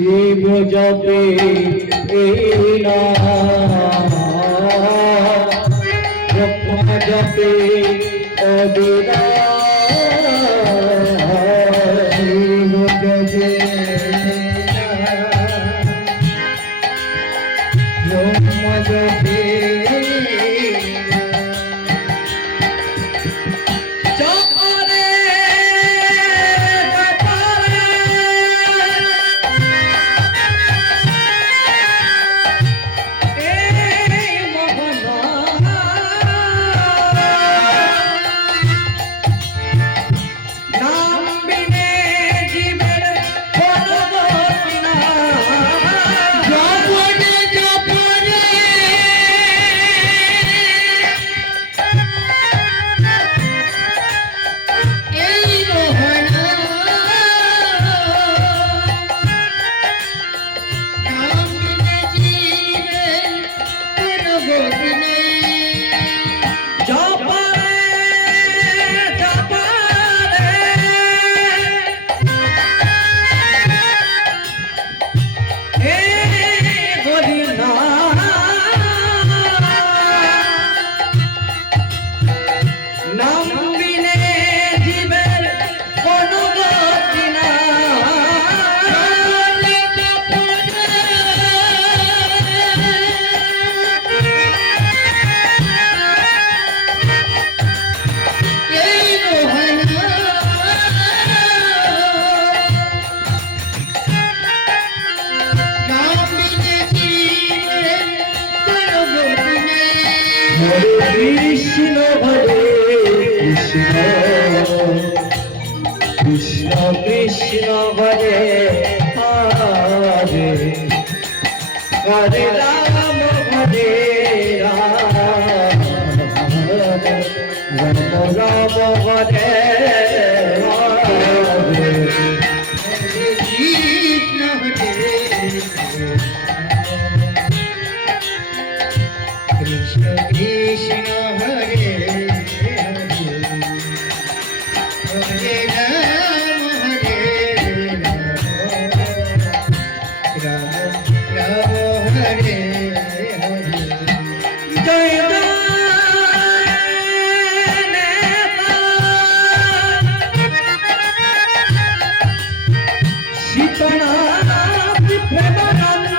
শিব জপে এই নাম ব্রহ্মা জপে শিব জপে ব্রহ্মা জপে কৃষ্ণ হরে কৃষ্ণ কৃষ্ণ কৃষ্ণ হরে হরে হরে রাম হরে রাম রাম রাম হরে হরে কৃষ্ণ হরে কৃষ্ণ কৃষ্ণ হরে হরে রাম রাম রাম হরে হরে জয় সীতানাথ প্রেমানন্দ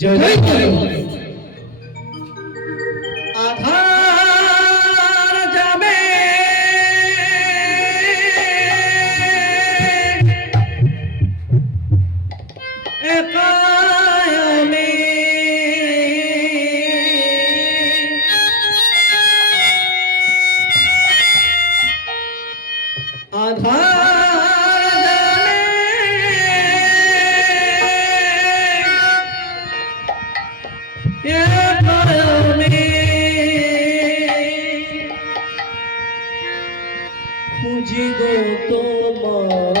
জয় জয় আধার যাবে একাই আমি আধার যাবে খুঁজি গো তোমার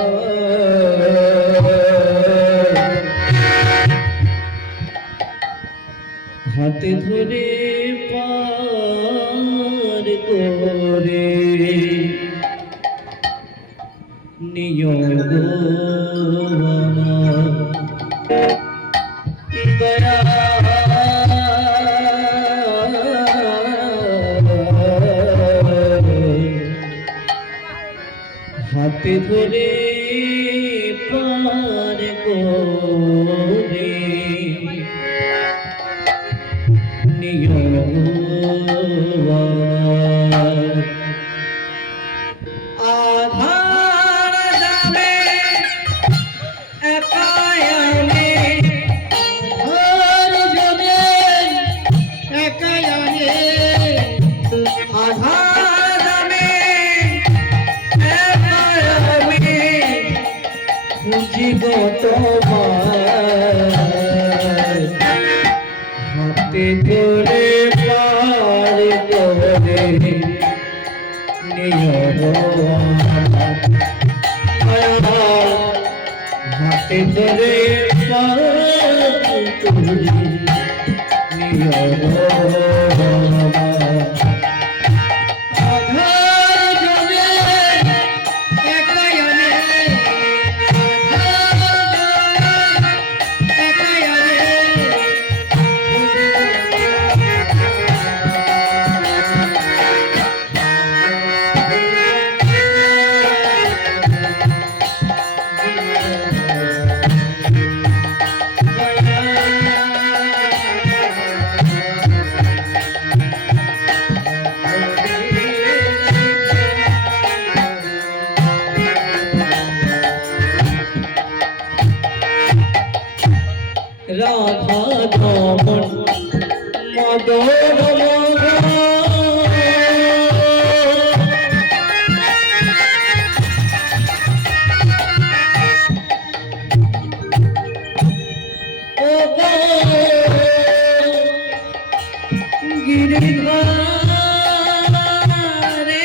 হাতে ধরে পার করে নিয় গো আমার দয়া হাতে ধরে পার করে নিয় আধার যাবে একাই আমি আর যাবে একাই আমি আধার যাবে একাই আমি খুঁজি গো তোমার হাতে ধরে পার করে নিয় হাতে ধরে পার করে নিয় আধার যাবে একাই আমি একাই রাধা দমন মদন ও গিরিধারে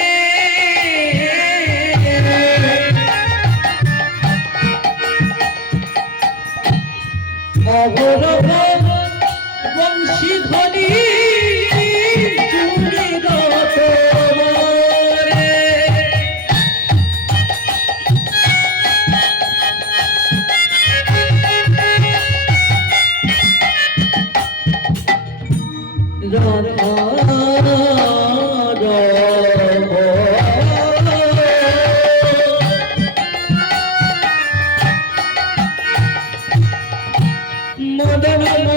অবরব বংশীধ্বনি চুরি রে মদন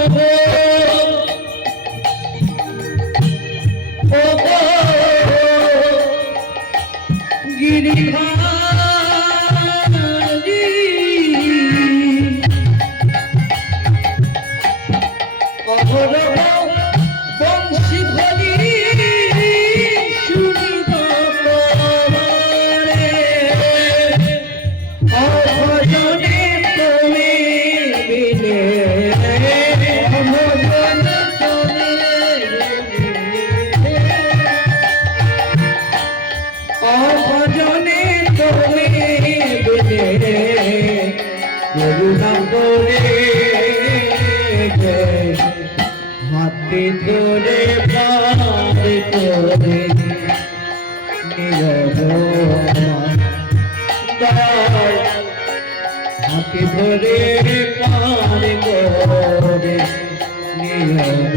করুণা করে হাতে ধরে পার করে নীরব হাতে ধরে পার করে নীরব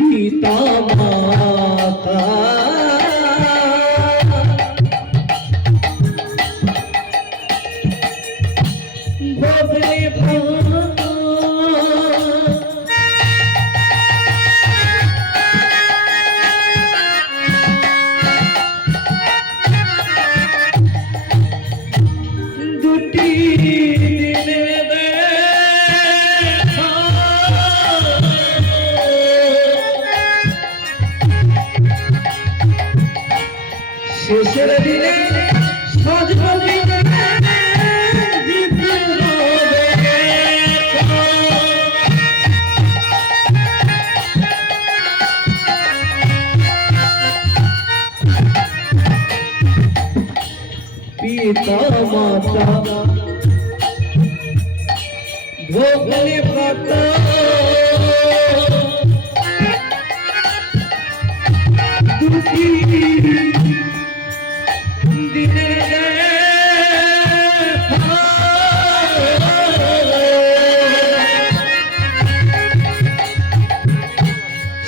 পিতা মাতা ভবে দুটি শেষের দিনে সজনে পিতা মাতা ভোগলে পাতা দুটি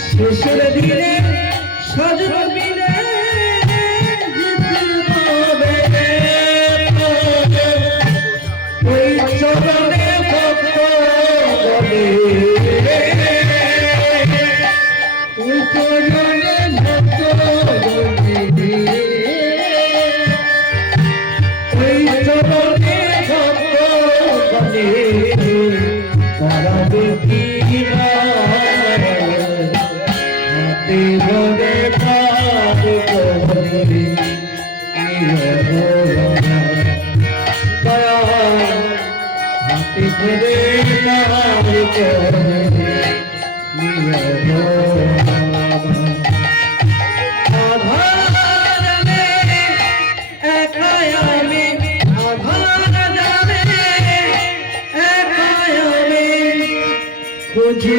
শেষের দিনে সজল মিলে ওই চরণে ভক্ত বলে চরণে ভক্ত বলে ওই চরণে ভক্ত বলে পরাবে কি ধরে পার করে হাতে ধরে পার করে আধারে একাই আমি আধারে একাই আমি খুঁজি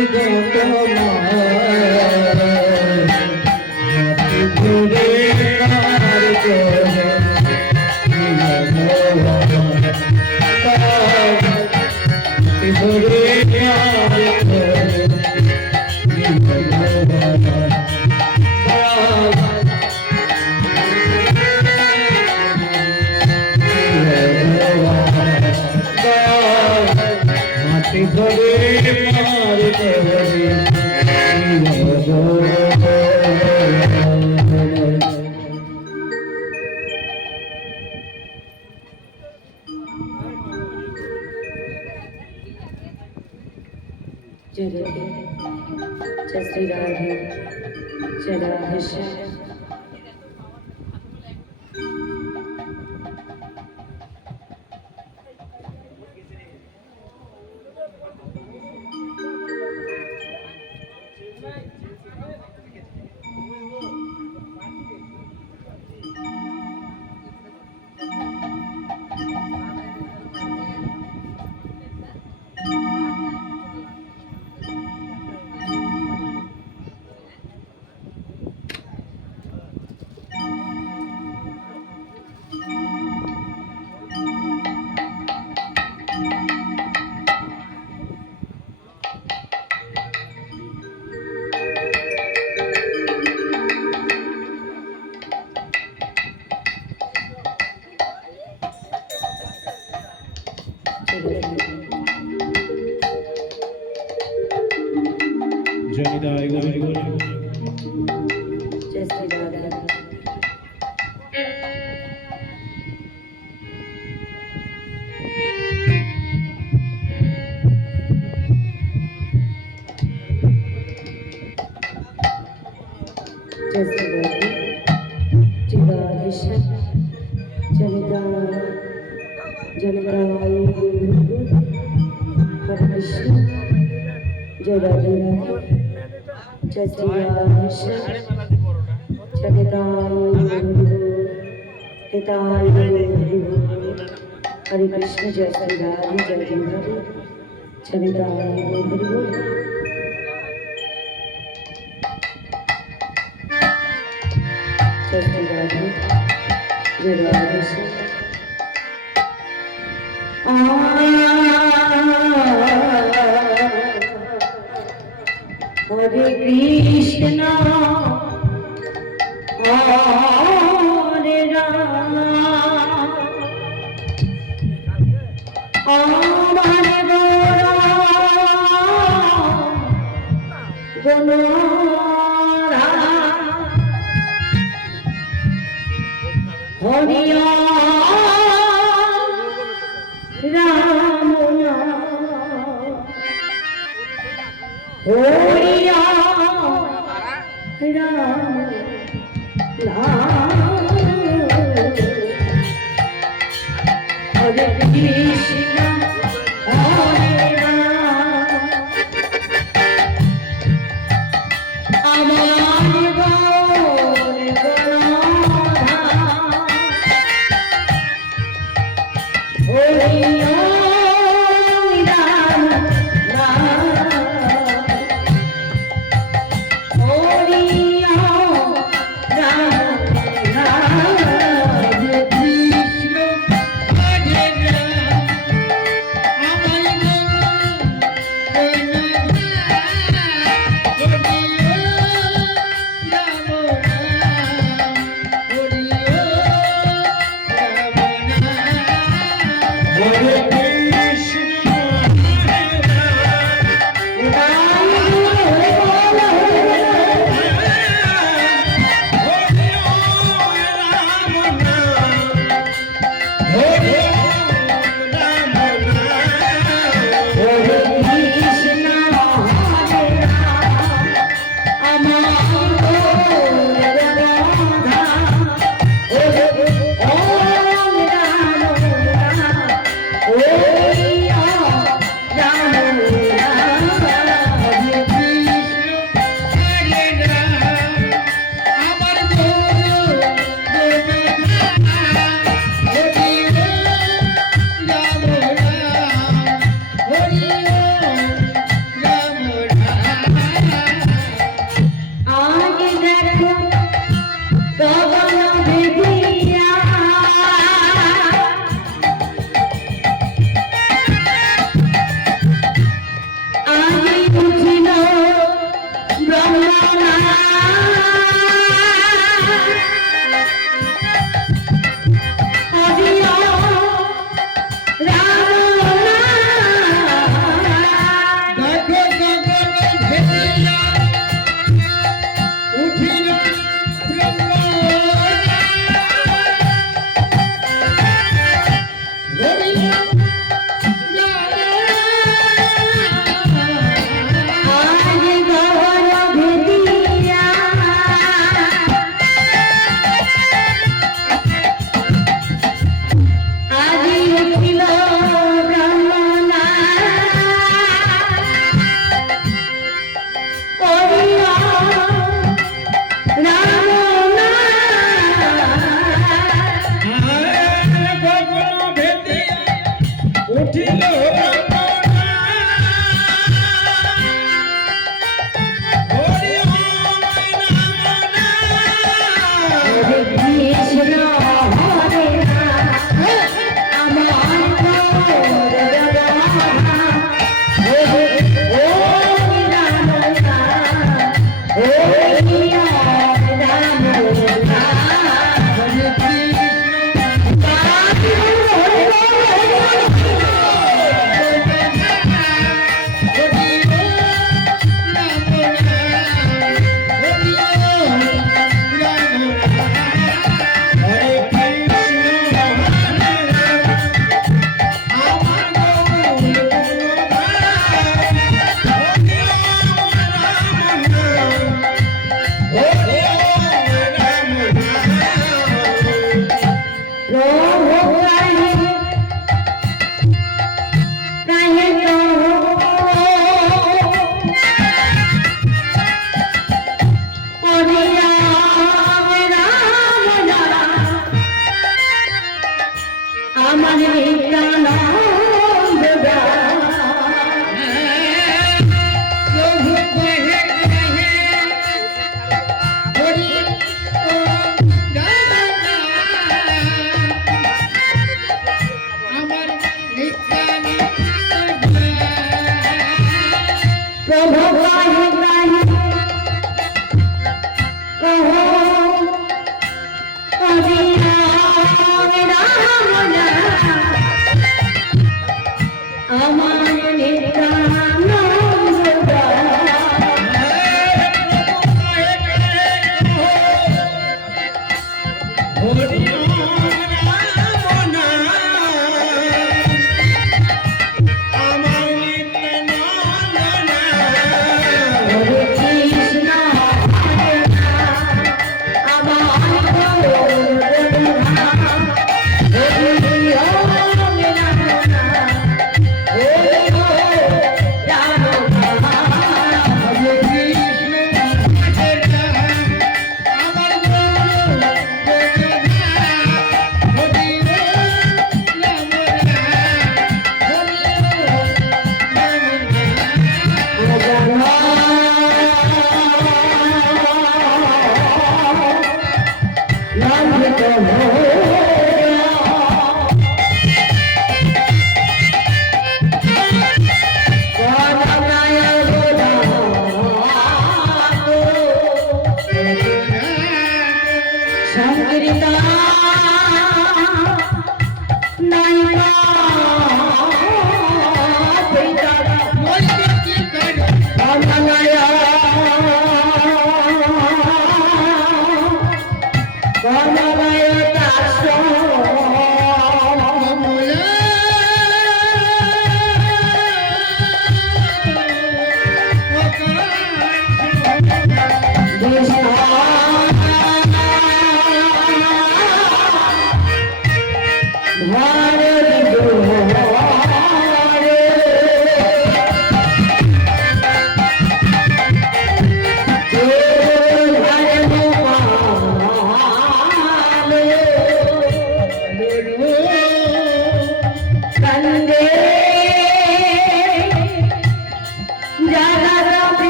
ঘুরে কার করে ঘুরে কার করে হাতে ধরে পার করে जगते जसरी राधे चला हर्षा जय श्री राधे जय राधे श्याम जनिता जनिताय हरे कृष्ण जय राधे राधे जय श्री राधे श्याम जनिताय हिताय हरे कृष्ण जय श्री राधे जय राधे जनिताय जय श्री राधे जय राधे श्याम हरे कृष्ण हरे राम हरे गोरा हरिया राम हरिया राम हरे कृष्ण हरे राम हमारे गौर हरिया राम हरिया राम कृष्ण हरे राम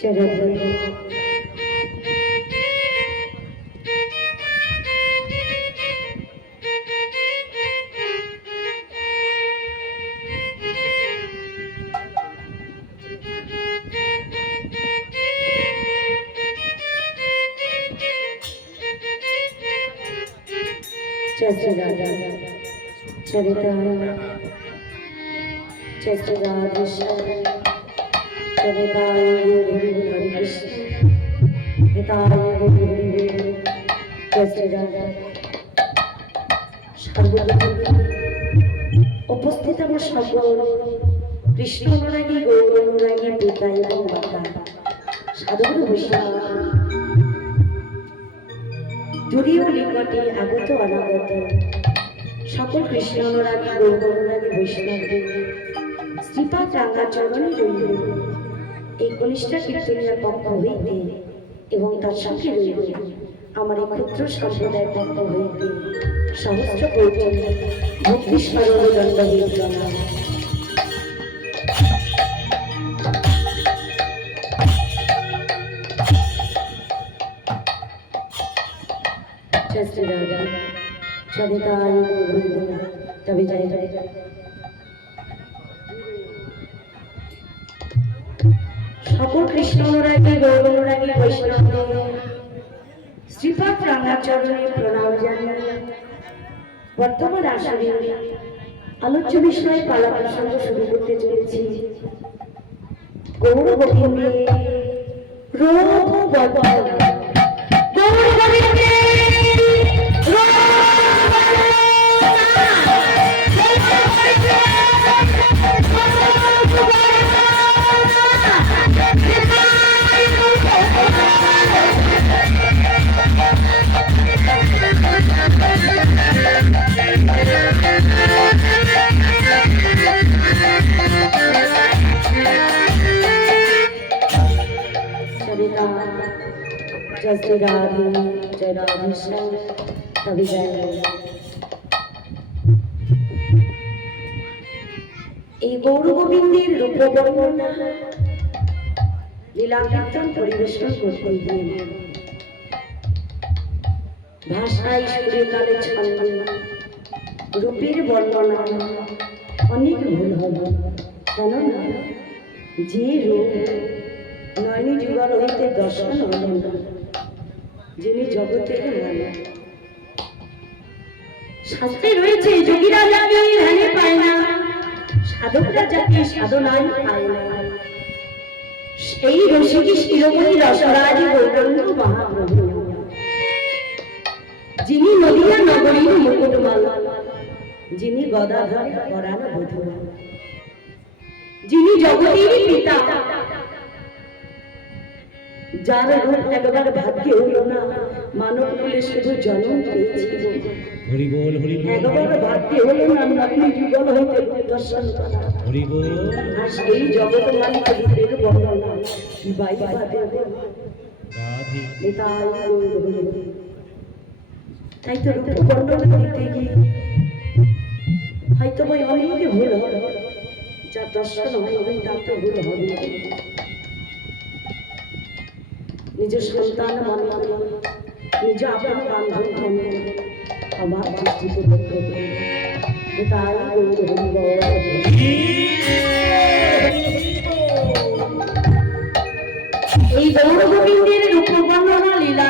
জয় রাধে। जय श्री राधा चरिता जय श्री राधे चरिता हरे कृष्ण हिताय जय श्री राधा उपस्थित আমার সকল কৃষ্ণ অনুরাগী গৌর অনুরাগী পিতা এবং মাতা সাধুগুরু বৈষ্ণব দূরীয় নিকটে আগত অনাগত সকল কৃষ্ণ অনুরাগী গৌর অনুরাগী বৈষ্ণবদের শ্রীপাদ রাঙ্গার চরণে রইল এই কনিষ্ঠা কীর্তনিয়ার পক্ষ হইতে এবং তার সঙ্গে রইল আমার এই ক্ষুদ্র সম্প্রদায়ের পক্ষ হইতে সহস্র কোটি ভক্তি স্মরণ দণ্ডবিদ প্রণাম। जय श्री राधा चरिताय तभी जय जय সকল কৃষ্ণ অনুরাগী গৌর অনুরাগী বৈষ্ণবদের শ্রীপাদ রাঙ্গার চরণে প্রণাম জানিয়ে বর্তমান আসরে আলোচ্য বিষয়ে পালা প্রসঙ্গ শুরু করতে চলেছি। গৌর গোবিন্দে রূপ বদল গৌর গোবিন্দে जय श्री राधे जय राधे तभी जय এই গৌর গোবিন্দের রূপ বর্ণনা লীলা কীর্তন পরিবেশন করতে গিয়ে ভাষায় সুরে তালে ছন্দে রূপের বর্ণনা অনেক ভুল হবে কেননা যে রূপ নয়নি যুগল হইতে দর্শন হলেন যিনি জগতের মালিক। শাস্ত্রে রয়েছে যোগীরা যাকে ধ্যানে পায় না সাধকরা যাকে সাধনায় পায় না সেই রসিকী শিরোমণি রসরাজ গৌরাঙ্গ মহাপ্রভু যিনি নদিয়া নগরীর মুকুটমালা যিনি গদাধর পরাণ বধূ যিনি জগতের পিতা যার রূপ একবার ভাগ্যে হইল না মানব কুলে শুধু জন্ম পেয়েছিল একবার ভাগ্যে হলো না নগ্ন যুগল হইতে দর্শন করা আর সেই জগৎ মালিক রূপের বর্ণনা কি বাইবা দেব তাই তো রূপ বর্ণনা দিতে গিয়ে হয়তো ভাই অনেকে ভুল হবে যার দর্শন হবে তার তো ভুল হবে নিজ সন্তান মনে করে নিজ আপনার বান্ধব মনে করে আমার দৃষ্টিতে লক্ষ্য করে তাই এই গৌর গোবিন্দের রূপ বর্ণনা লীলা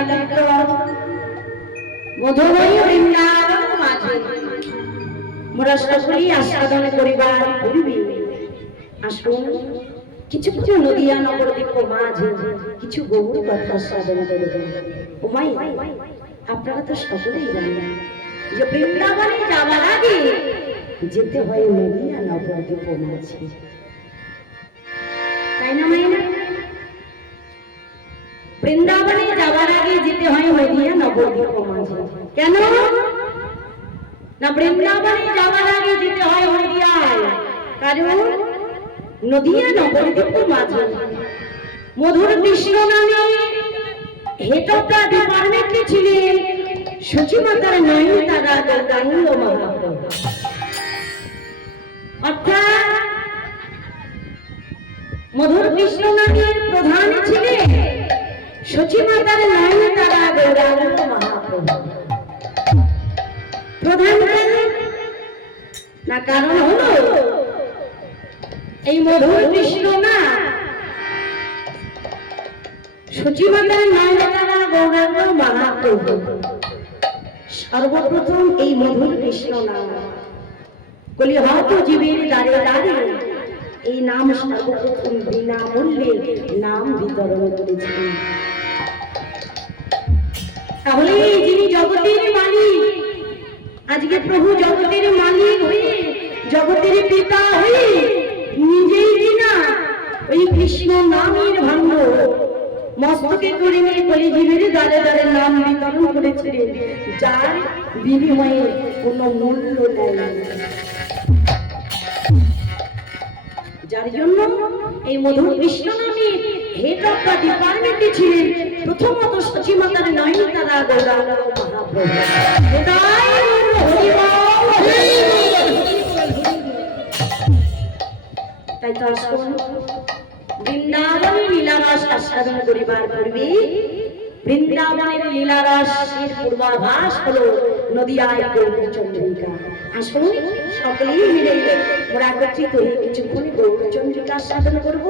মধুময় বৃন্দাবন মাঝে মোরা সকলেই আস্বাদন করিবার পূর্বে আসুন কিছু কিছু নদিয়া নবদ্বীপ মাঝে কিছু গৌর কথা আস্বাদন করবেন। ও মাই আপনারা তো সকলেই জানেন যে বৃন্দাবনে যাওয়ার আগে যেতে হয় নদিয়া নবদ্বীপ মাঝে, তাই না মাইনা? বৃন্দাবনে যাওয়ার আগে যেতে হয় নদিয়া নবদ্বীপ মাঝে। কেন না? বৃন্দাবনে যাওয়ার আগে যেতে হয় নদিয়ায়, কারণ নদিয়া নবদ্বীপ মাঝে মধুর কৃষ্ণ নামে হেতটা ডিপার্টমেন্টে ছিলেন সচিমাতার নয়নতারা গৌরাঙ্গ মহাপ্রভু। অর্থাৎ মধুর কৃষ্ণ নামের প্রধান ছিলেন সচিমাতার নয়ন তারা গৌরাঙ্গ মহাপ্রভু। প্রধান কারণ না, কারণ হলো এই মধুর কৃষ্ণ না সচিমাতার নয়ন তারা গৌরাঙ্গ মহাপ্রভু। সর্বপ্রথম এই মধুর কৃষ্ণ নাম কলি হয়তো জীবের দ্বারে দ্বারে এই নাম সর্বপ্রথম বিনামূল্যে নাম বিতরণ করেছিলেন। তাহলে যিনি জগতের মালিক, আজকে প্রভু জগতের মালিক হয়ে জগতের পিতা হয়ে নিজেই কিনা ওই কৃষ্ণ নামের ভাণ্ড মস্তকে করে নিয়ে কলিজীবের দ্বারে দ্বারে নাম বিতরণ করেছিলেন, যার বিনিময়ে কোনো মূল্য নেই। যার জন্য এই মধুর কৃষ্ণ নামে হেড অফ দ্য ডিপার্টমেন্টে ছিলেন প্রথমত সচিমাতার নয়ন তারা গৌরাঙ্গ মহাপ্রভু। হৃদয় হরি বল। তাই তো আসুন বৃন্দাবনের লীলারস আস্বাদন করিবার পূর্বে বৃন্দাবনের লীলারসের পূর্বাভাস হলো নদিয়ায় গৌরচন্দ্রিকা। আসুন সকলেই মিলে মোরা একত্রিত হয়ে কিছুক্ষণ গৌরচন্দ্রিকা আস্বাদন করব,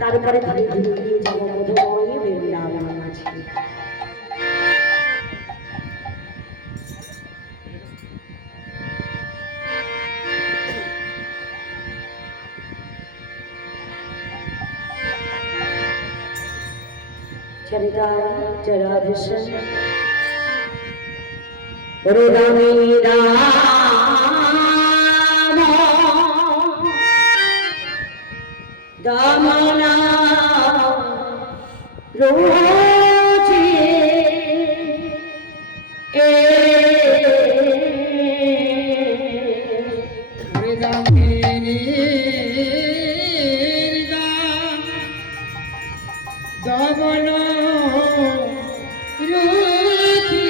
তারপরে ধীরে ধীরে এগিয়ে যাবো মধুময় বৃন্দাবন মাঝে। চরিতায় জরাধেশন রুদামি রাম দামনা রোচে এ দমন রুচি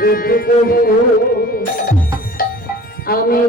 যেটুকু আমি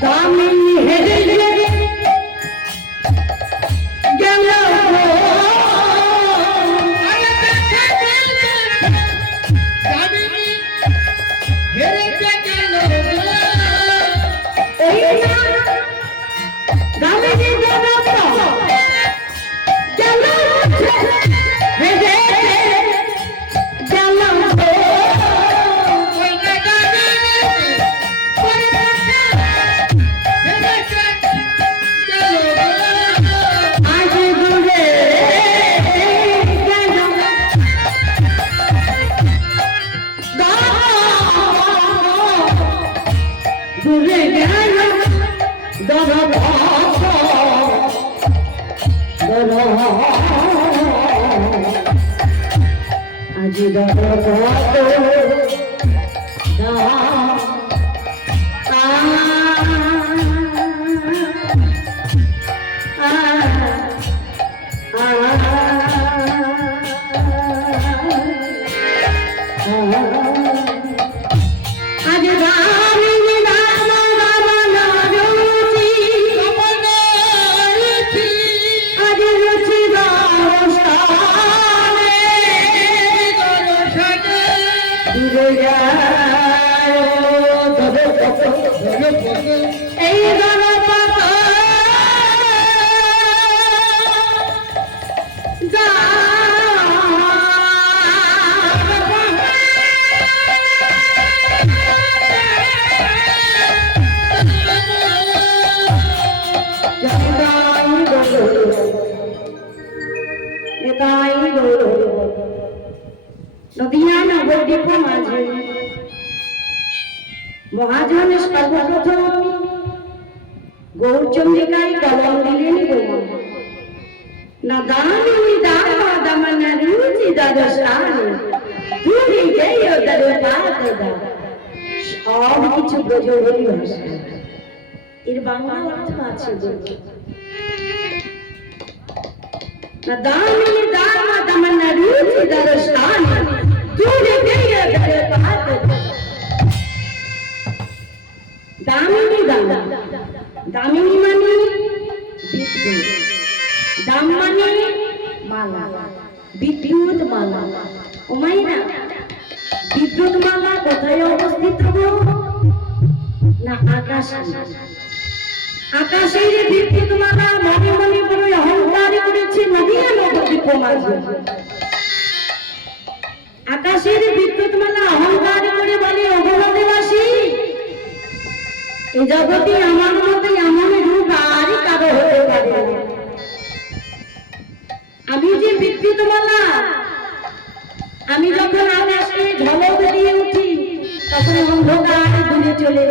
দামিনী হেরে গেল আজি নদিয়া নবদ্বীপ মাঝে মহাজন সর্বপ্রথম গৌরচন্দ্রিকায় কলম দিলেন গোমা না দামি দামনা রুচি দাদশানে তুমি গেই ওদের পাতদা সব কিছু বোঝো বলি ভাষা এর বাংলা অর্থ আছে না দামি দামনা রুচি দাদশানে তুমি গেই ওদের পাতদা দামিনী দামিনী মানে বিদ্যুৎ দাম মানে মালা বিদ্যুৎ মালা ও মাইনা বিদ্যুৎ মালা কোথায় অবস্থিত না আকাশে আকাশের বিদ্যুৎ মালা মনে মনে বড় অহংকার করেছে নদিয়া নবদ্বীপ মাঝে আকাশের বিদ্যুৎ মালা অহংকার করে বলে অবনদেবাসী এই জগতে আমার মতো এমন রূপ আর কারো হতে পারে আমি যে বিদ্যুৎ মালা আমি যখন আকাশে ঝলক দিয়ে উঠি তখন অন্ধকার দূরে চলে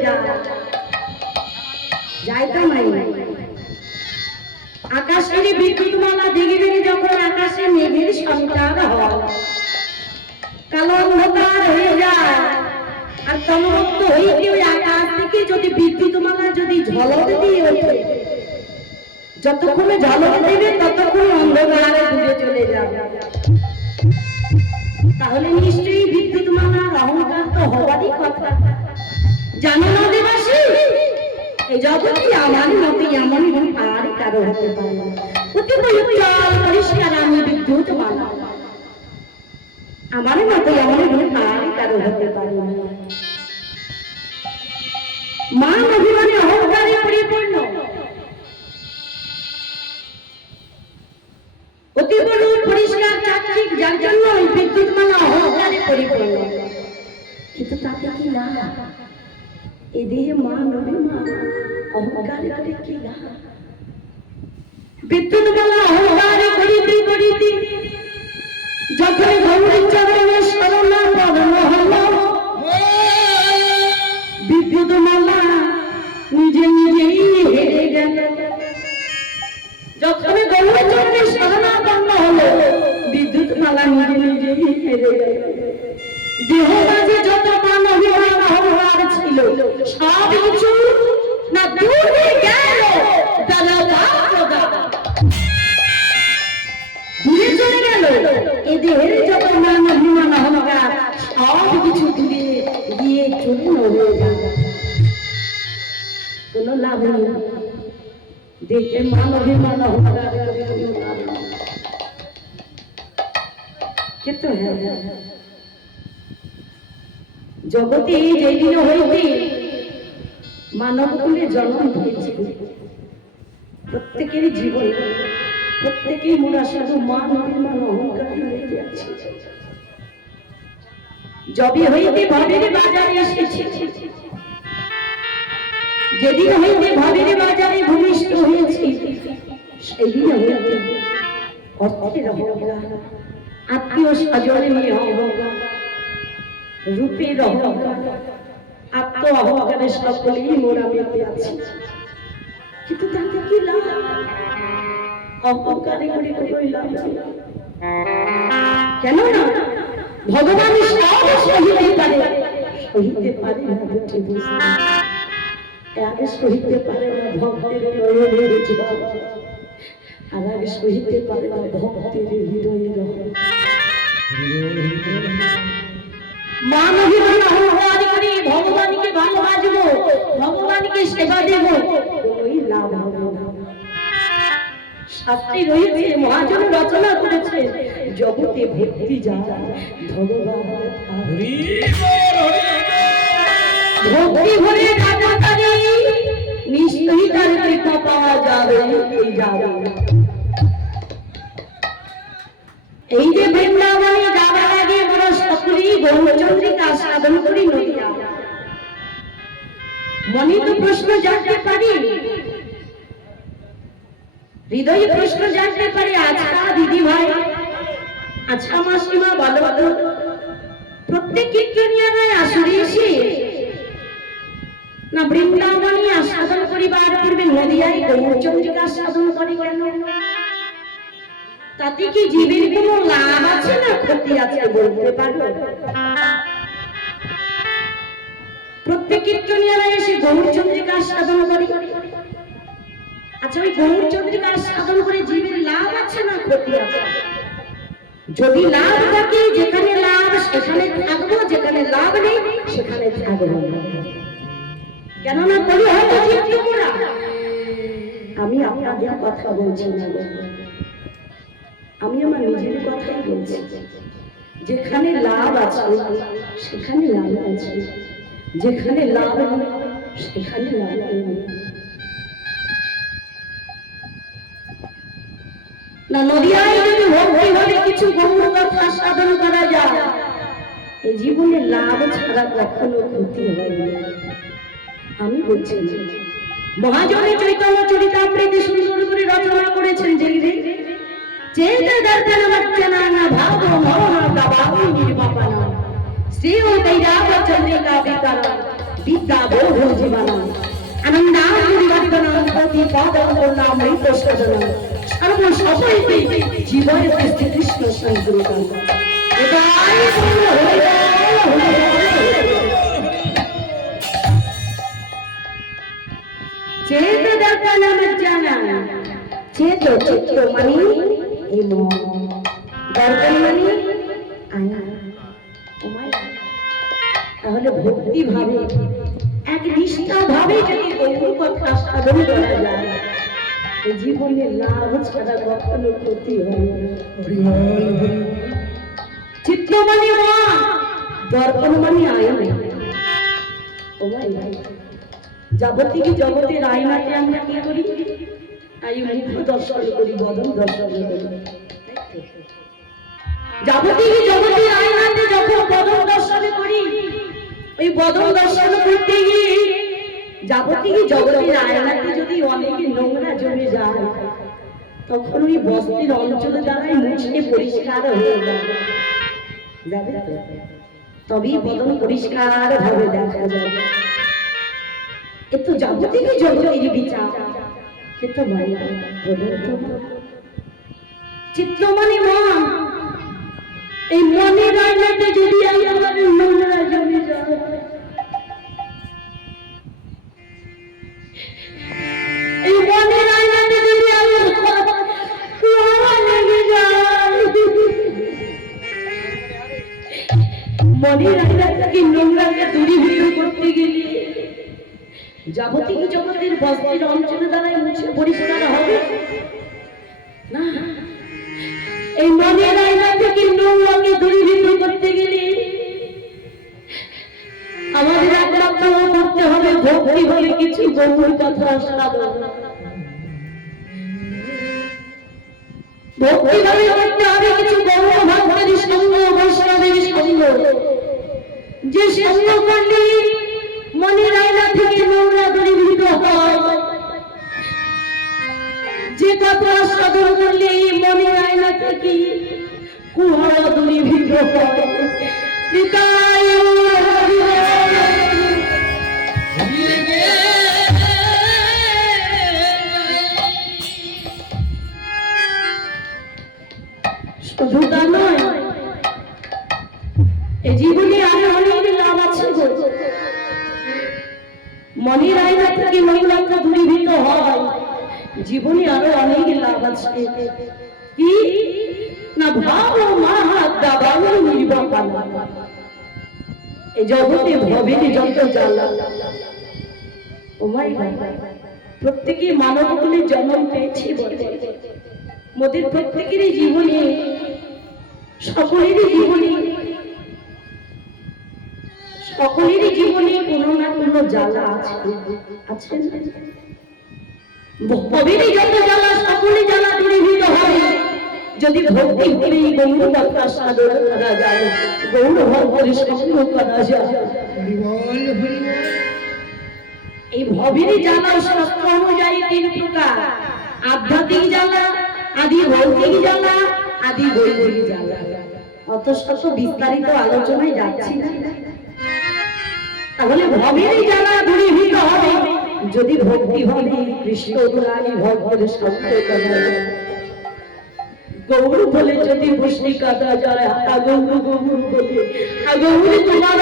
যায় তো নাই আকাশের বিদ্যুৎ মালা দেখে দেখে যখন আকাশে মেঘের সঞ্চার হয় কালো অন্ধকার হয়ে যায় আর তমরক্ত হয়ে কেউ আকাশ থেকে যদি বিদ্যুৎ মালা যদি ঝলক দিয়ে ওঠে যতক্ষণে ঝলক দেবে ততক্ষণ অন্ধকারে দূরে চলে যাবে তাহলে নিশ্চয়ই বিদ্যুৎ মালার অহংকার তো হবারই কথা জানো না দেবাসী এই জগতে আমার মতো এমন আর কারো হতে পারে না অতি উজ্জ্বল পরিষ্কার আমি বিদ্যুৎ মালা আমার মতো এমন আর কারো হতে পারে না মা অভিমানে অহংকারে পরিপূর্ণ অতি বড় পরিষ্কার চাকচিক যার জন্য বিদ্যুৎ মালা অহংকারে পরিপূর্ণ কিন্তু তাতে কি না এ দেহে মা অভিমান অহংকারে করে কি না বিদ্যুৎ মালা অহংকারে করিতে করিতে যখন গৌরী চরণে শরণাপন্ন হলো বিদ্যুৎ মালা নিজে নিজেই হেরে গেল যখন গৌরী চরণে শরণাপন্ন হলো বিদ্যুৎ মালা নিজে নিজেই হেরে গেল দেহ মাঝে যত মান অভিমান অহংকার ছিল সব কিছু না দূরে গেল দূরে চলে গেল এ দেহের যত মান অভিমান অহংকার সব কিছু দূরে গিয়ে চূর্ণ হয়ে গেল কোনো লাভ নেই, দেখে মান অভিমান অহংকার করে কোনো লাভ নেই। কিন্তু হ্যাঁ, জগতে যেদিন হইতে মানব কুলে জন্ম হয়েছে, প্রত্যেকেরই জীবন, প্রত্যেকেই মোরা শুধু মান অভিমান অহংকারী হইতে আছে। যবে হইতে ভাবের বাজারে এসেছে, যেদিন হইতে ভাবের বাজারে ভূমিষ্ঠ হয়েছে, সেদিন হইতে অর্থের অহংকার, আত্মীয় স্বজনে নিয়ে অহংকার, রূপের অহংকার, আত্ম অহংকারের সকলেই মোরা মেতে আছে। কিন্তু তাতে কি লাভ? অহংকারে করে কোনোই লাভ নেই। কেন না ভগবান সব সহিতে পারে, সহিতে পারে না দুটি বুঝতে, আগে সহিতে পারে না ভক্তের নয়নের জল, আর আগে সহিতে পারে না ভক্তের হৃদয়ের। মান অভিমান অহংকার করে ভগবানকে ভালোবাসবো, ভগবানকে সেবা দেব, কোনোই লাভ হবে না। শাস্ত্রে রয়েছে, মহাজন রচনা করেছে, জগতে ভক্তি যায় ভগবান, ভক্তি ভরে ডাকাতারি নিশ্চয়ই তার কৃপা পাওয়া যাবে। এই যে বৃন্দাবনে যাবার আগে আমরা সকলেই গৌরচন্দ্রিকা সাধন করি নইয়া, মনে তো প্রশ্ন জানতে পারি, হৃদয়ে প্রশ্ন জানতে পারে, আচ্ছা দিদি ভাই, আচ্ছা মাসিমা, বলো বলো, প্রত্যেক কীর্তনিয়ারায় আসরে এসে না বৃন্দাবনে সাধন করিবার পূর্বে নদিয়ায় গৌরচন্দ্রিকা সাধন করে কেন? তাতে কি জীবের কোনো লাভ আছে না ক্ষতি আছে বলতে পারবো? প্রত্যেক কীর্তনিয়ারায় এসে গৌরচন্দ্রিকা সাধন করে, আচ্ছা ওই গৌরচন্দ্রিকা সাধন করে জীবের লাভ আছে না ক্ষতি আছে? যদি লাভ থাকে, যেখানে লাভ সেখানে থাকবো, যেখানে লাভ নেই সেখানে থাকবো না। কেননা বলি হয়তো জীব তোমরা, আমি আপনাদের কথা বলছি না, আমি আমার নিজের কথাই বলছি। যেখানে লাভ আছে সেখানে লাভ আছে, যেখানে লাভ নেই সেখানে লাভ নেই। না নদিয়ায় যদি ভক্তি হলে কিছু গৌর কথা সাধন করা যায়, এই জীবনে লাভ ছাড়া কখনো ক্ষতি হয় না। আমি বলছি, মহাজনে চৈতন্য চরিতামৃতে সুন্দর করে রচনা করেছেন, যে চেতে দর্শন মজ্জনা না ভাব মোহ দবাবি নির্বাপনা, শ্রী ও বৈরাগ চন্দ্রিকা বিকার বিদ্যা বোধ জীবন, আনন্দানুবর্তন প্রতি পাদম নামৃত সদন, সর্ব সফলতে জীবনে শ্রীকৃষ্ণ সংকীর্তন। এটাই চেত দর্শন মজ্জনা, চেত চিত্ত মানে এই মন, দর্শন মানে আয়া। তাহলে ভক্তি ভাবে, এক নিষ্ঠা ভাবে যদি গৌর কথা সাধন করা যায়, জীবনে লাভ ছাড়া কখনো ক্ষতি হয় না। চিত্ত মানে মা, দর্পণ মানে আয়না। যাবতীয় জগতের আয়নাতে আমরা কি করি? এই মুখ দর্শন করি, বদন দর্শন করি। যাবতীয় জগতের আয়নাতে যখন বদন দর্শন করি, ওই বদন দর্শন করতে গিয়ে যাবতীয় জগতের আয়নাতে যদি অনেকে নোংরা জমে যায়, তখন ওই বস্তির অঞ্চল দ্বারাই মুছতে পরিষ্কার হয়ে যাবে, তবেই বদন পরিষ্কার ভাবে দেখা যাবে। এ তো যাবতীয় জগতের বিচার, কিন্তু চিত্ত মানে মন, এই মনের আয়নাতে যদি আমার নোংরা জমে যায়, এই মনের আয়নাতে যদি আমার লেগে যায়, মনের আয়না থেকে নোংরাকে দূরীভূত করতে গেলে যাবতীয় জগতের বস্তির অঞ্চলে দ্বারাই মুছে পরিষ্কার হবে না। এই মনের আয়না থেকে নোংরাকে দূরীভূত করতে গেলে আমাদের একমাত্র করতে হবে ভক্তি বলে কিছু গৌর কথা সাধন। ভক্তি ভাবে করতে হবে কিছু গৌর ভক্তের সঙ্গ, বৈষ্ণবের সঙ্গ, যে সঙ্গ করলে মনের আয়না থেকে নোংরা দূরীভূত হয়, যে কথা সাধন করলে এই মনের আয়না থেকে কুহারা দূরীভূত হয়। নিতাই শুধু তা নয়, এ জীবনে আরো অনেক লাভ আছে গো। মনের আয়না থেকে মহিলাটা দূরীভূত হয়, জীবনে আরো অনেক লাভ আছে। কি না ভাব মাহাত দাবানো নির্বাণ। এই জগতে ভবের যত জ্বালা, ও মাই গড, প্রত্যেকে মানব বলে জন্ম পেয়েছি বটে, মোদের প্রত্যেকেরই জীবনে, সকলেরই জীবনে, সকলেরই জীবনে কোনো না কোনো জ্বালা আছে, আছে না? ভবেরই যত জ্বালা, সকলে জ্বালা দূরীভূত হয় যদি ভক্তি করে গৌর কথা সাধন করা যায়, গৌর ভক্তের সঙ্গ করা যায়। এই ভবেরই জ্বালা শাস্ত্র অনুযায়ী তিন প্রকার: আধ্যাত্মিক জ্বালা, আদি ভৌতিক জ্বালা, আদি বৈদিক জ্বালা। অত শত বিস্তারিত আলোচনায় যাচ্ছি না। তাহলে ভবেরই জ্বালা দূরীভূত হবে যদি ভক্তি হবে কৃষ্ণ অনুরাগী ভক্তের সঙ্গ করা যায়। গৌর বলে যদি বসি কাটা যায়, গৌর গৌর বলে গৌর তোমার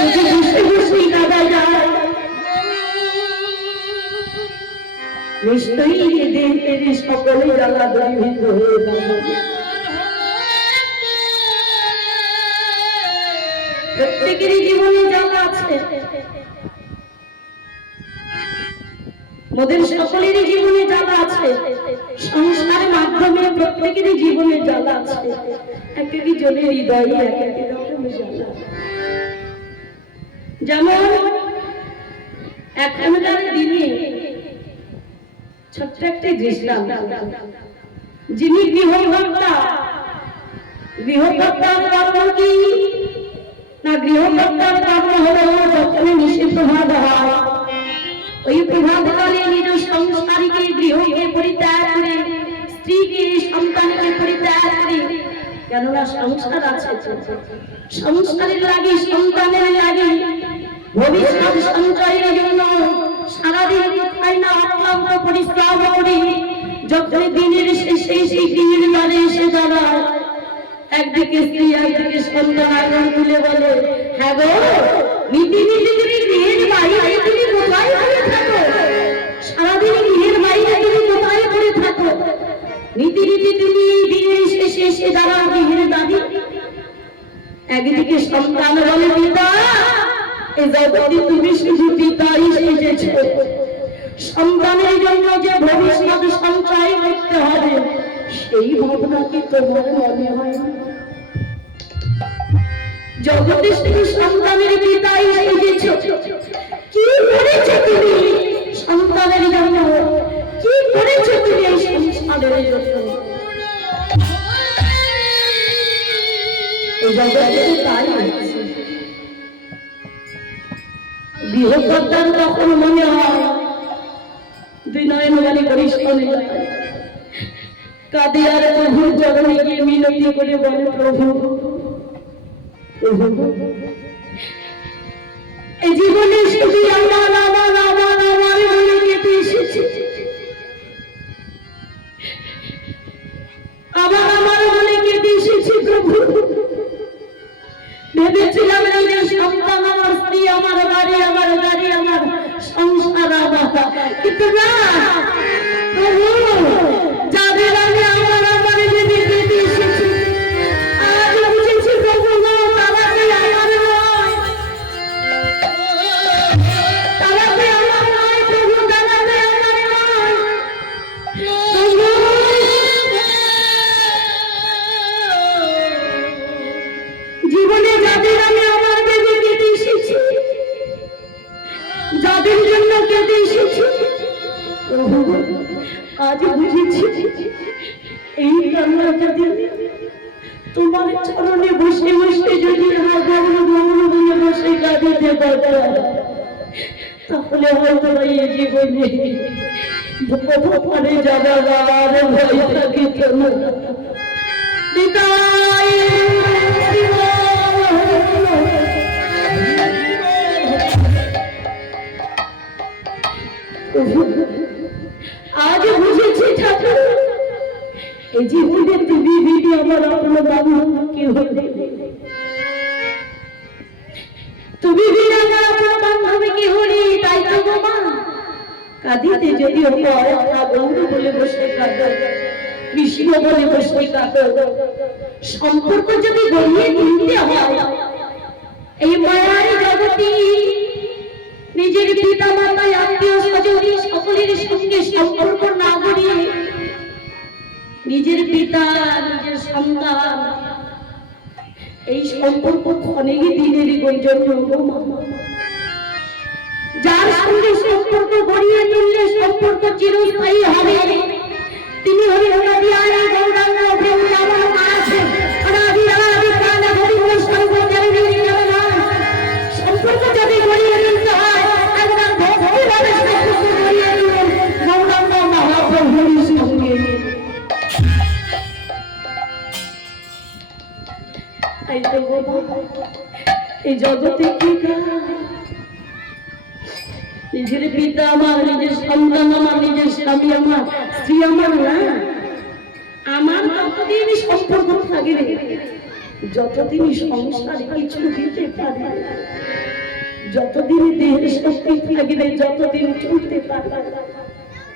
যদি বসে বসি কাটা যায়, নিশ্চয়ই দেহের সকলে জ্বালা দূরীভূত হয়ে যাবে। প্রত্যেকেরই জীবনে জ্বালা আছে, মোদের সকলেরই জীবনে জ্বালা আছে, সংসারের মাধ্যমে প্রত্যেকেরই জীবনে জ্বালা আছে। এক এক জনের হৃদয়ে এক এক রকমের জ্বালা। যেমন এখনকার দিনে ছোট্ট একটা দৃষ্টান্ত, যিনি গৃহকর্তা, গৃহকর্তার কর্ম কি না? গৃহকর্তার কর্ম হলো যখন নিশি প্রভাত হয়, ওই প্রভাতকালে নিজ সংসারীকে, গৃহকে পরিত্যাগ করে, স্ত্রীকে, সন্তানকে পরিত্যাগ করে, কেননা সংসার আছে, সংসারের লাগি, সন্তানের লাগি, ভবিষ্যৎ সঞ্চয়ের জন্য সারাদিন খাই না অক্লান্ত পরিশ্রম করি। যখন দিনের শেষে সেই দিনের দ্বারে এসে দাঁড়ায়, একদিকে স্ত্রী, একদিকে সন্তান আগুন তুলে বলে, হ্যাঁ গো নীতি নীতি তুমি গৃহের বাইরে তুমি কোথায় করে থাকো? সারাদিন গৃহের বাইরে তুমি কোথায় করে থাকো? নীতি নীতি তুমি দিনের শেষে এসে দাঁড়াও গৃহের দাবি। একদিকে সন্তান বলে, পিতা এই জগতে তুমি শুধু পিতাই সেজেছ, সন্তানের জন্য যে ভবিষ্যৎ সঞ্চয় করতে হবে সেই ভাবনা কি তোমার মনে হয়? জগতে শুধু সন্তানের পিতাই সেজেছ, কি করেছ তুমি সন্তানের জন্য? কি করেছ তুমি এই সংসারের জন্য? এই জগতে তাই হচ্ছে। গৃহকর্তার তখন মনে হয় দুই নয়ন গালি পরিষ্কারে কাঁদে আর প্রভুর চরণে গিয়ে মিনতি করে বলে, প্রভু এই জীবনে শুধু আমার আমার আমার আমার বলে কেটে এসেছে, আমার আমার বলে কেটে এসেছে প্রভু। ভেবেছিলাম নিজের সন্তান, আমার স্ত্রী, আমার বাড়ি, আমার গাড়ি, আমার সংসার, আমার, কিন্তু না প্রভু, যাদের আমি আমার আমার ভেবে কেটে এসেছি, আজ বুঝেছি প্রভু তারা কি আমার নয়। কেঁদে এসেছি। প্রভু, আজ বুঝেছি এই কান্না যদি তোমার চরণে বসে বসে যদি আমার গৌর গৌর বলে বসে কাঁদিতে পারতাম, তাহলে হয়তো এই জীবনে ভগবানে যাবার আর ভয় থাকিত না। বিদায়। আজ বুঝেছি ঠাকুর, এই জীবনে তুমি বিধি আমার আপনার বান্ধব কি হলে, তুমি বিনা আমার আপনার বান্ধব কি হলি, তাই তো গো মা কাঁদিতে যদি গৌর বলে বসে কাঁদো, কৃষ্ণ বলে বসে কাঁদো, সম্পর্ক যদি গড়িয়ে তুলতে হয় এই মায়ার জগতি নিজের পিতা মাতায় আত্মীয় স্বজন সকলের সঙ্গে সম্পর্ক না গড়িয়ে নিজের পিতা নিজের সন্তান এই সম্পর্ক অনেক দিনের জন্য, যার সঙ্গে সম্পর্ক গড়িয়ে তুললে সম্পর্ক চিরস্থায়ী হবে তিনি হলেন নদিয়ার গৌরাঙ্গ প্রভু আমার মা আছেন। সম্পর্ক যদি গড়িয়ে তুলতে হয় একবার ভক্তিভাবে সম্পর্ক গড়িয়ে তুলুন গৌরাঙ্গ মহাপ্রভুর সঙ্গে। এই জগতে কি নিজের পিতা আমার, নিজের সন্তান আমার, নিজের স্বামী আমার, স্ত্রী আমার না, আমার ততদিন সম্পর্ক থাকবে যতদিন সংসার কিছু দিতে পারে, যতদিন দেহের শক্তি থাকবে, যতদিন চলতে পারবে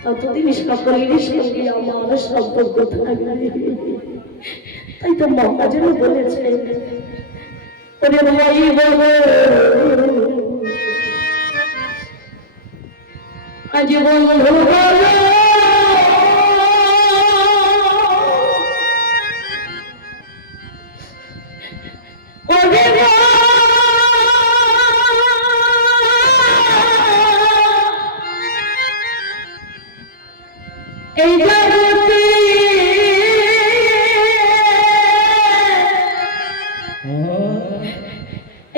ততদিন সকলের সঙ্গে আমার সম্পর্ক থাকবে। তাই তো মহাজন বলেছে, ওরে ভাই বাবা আজ বন্ধু বলো এই জগতে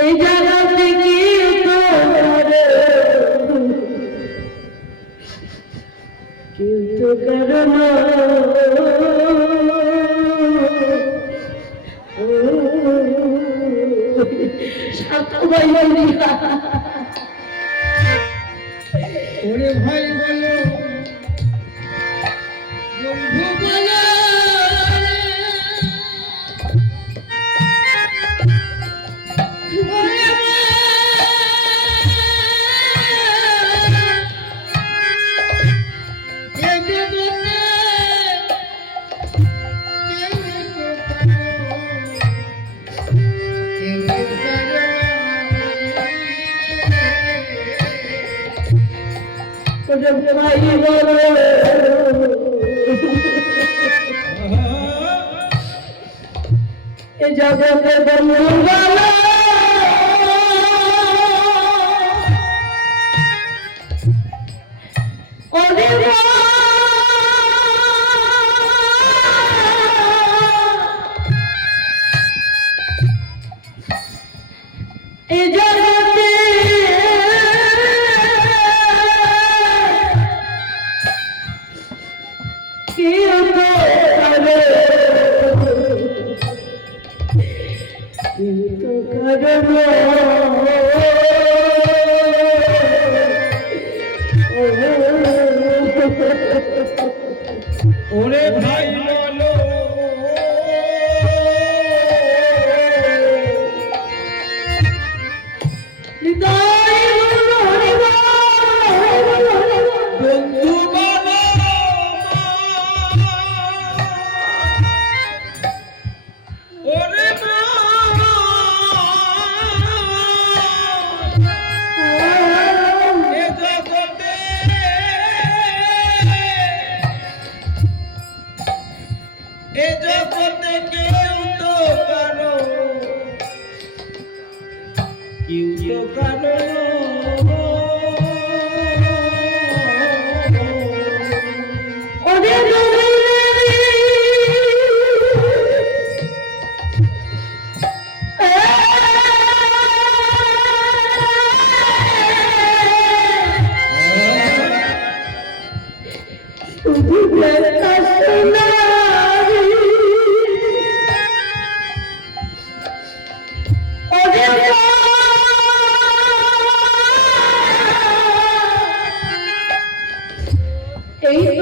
এই জগতে কেউ তো কেউ তো করো না, ওরে ভাই বলো, বন্ধু বলো, ওরে এই জগতে কেউ করো ওরে ভাই বলো এ জগতে বন্ধু বলো ওরে এ জগতে কেউ তো করে, কেউ তো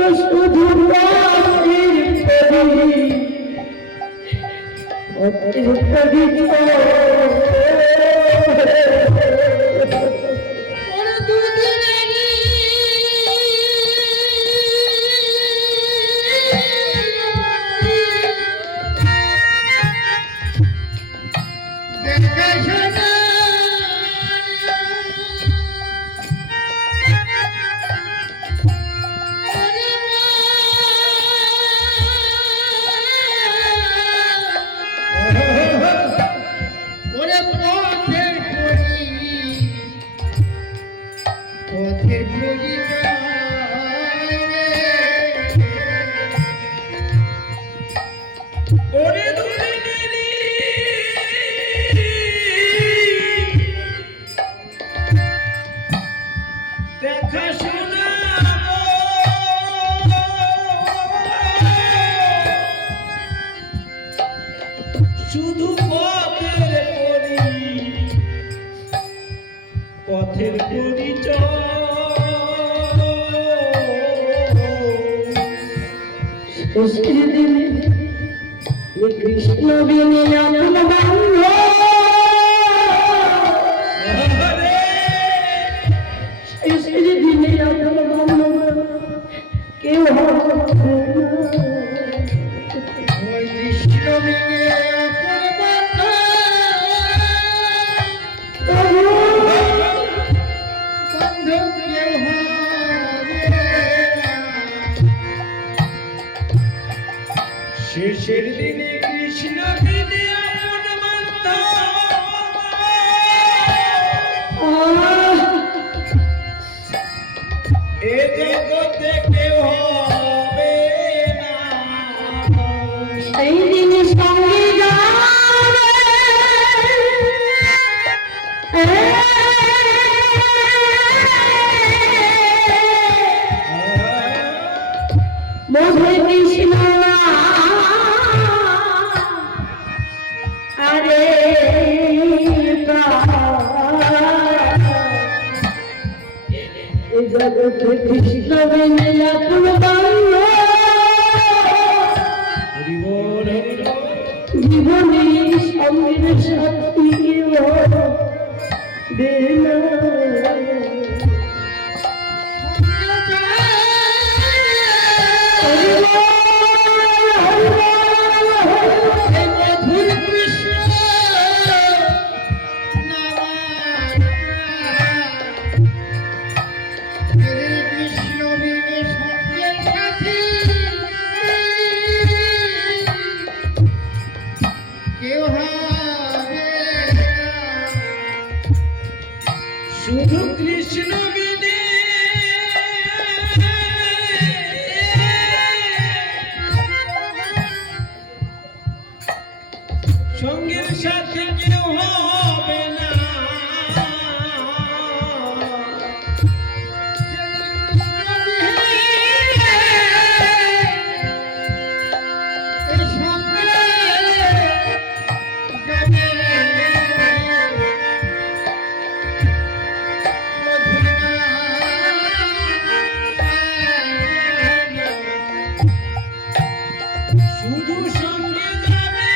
শুধু ওরে দুদিনেরই দেখাশোনা ওরে ওরে পথের পরিচয় ওরে দুদিনেরই দেখাশোনা শুধু পথের পরিচয় কৃষ্ণ বিনিয়া কেউ ওই দৃশ্য ভেঙে অপর বন্ধু কেউ হবে শেষের দিনে কৃষ্ণ বিনে আপন এ জগতে কেউ হবে না সেই দিন সঙ্গে মধু কৃষ্ণ আরে জগতে কৃষ্ণ বিনা কোন জীবনে সঙ্গের সাথী দেনা মধুর কৃষ্ণ কৃষ্ণ বিনে সঙ্গের সাথী কেউ হবে শুধু কৃষ্ণ বিনে সঙ্গের সাথে কেউ হবে না শুধু সঙ্গে যাবে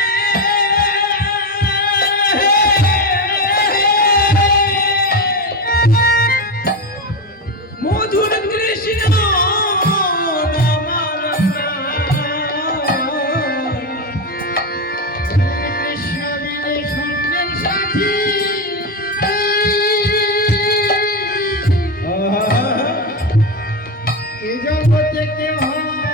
মধুর কৃষ্ণ আমার কৃষ্ণ বিনে সঙ্গের সাথী এ জগতে কেউ হবে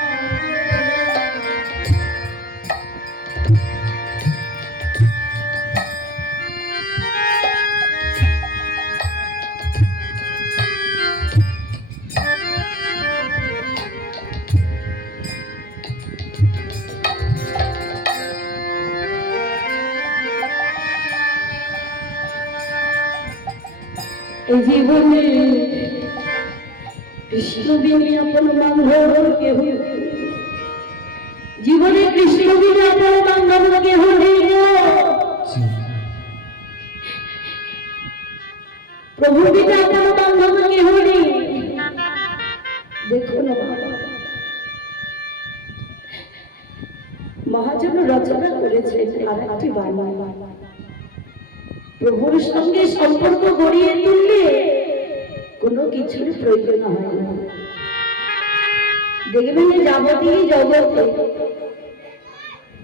এই জীবনে কৃষ্ণ বিনে আপন বান্ধব কেহ জীবনে কৃষ্ণ বিনে আপন বান্ধব কেহ নেই গো। প্রভু বিনে আপন বান্ধব কেহ নেই। দেখো না বাবা, মহাজন রচনা করেছেন আর একটি বাণী, প্রভুর সঙ্গে সম্পর্ক গড়িয়ে তুললে কোনো কিছুর প্রয়োজন হয় না। দেখবেন যে যাবতীয় জগতে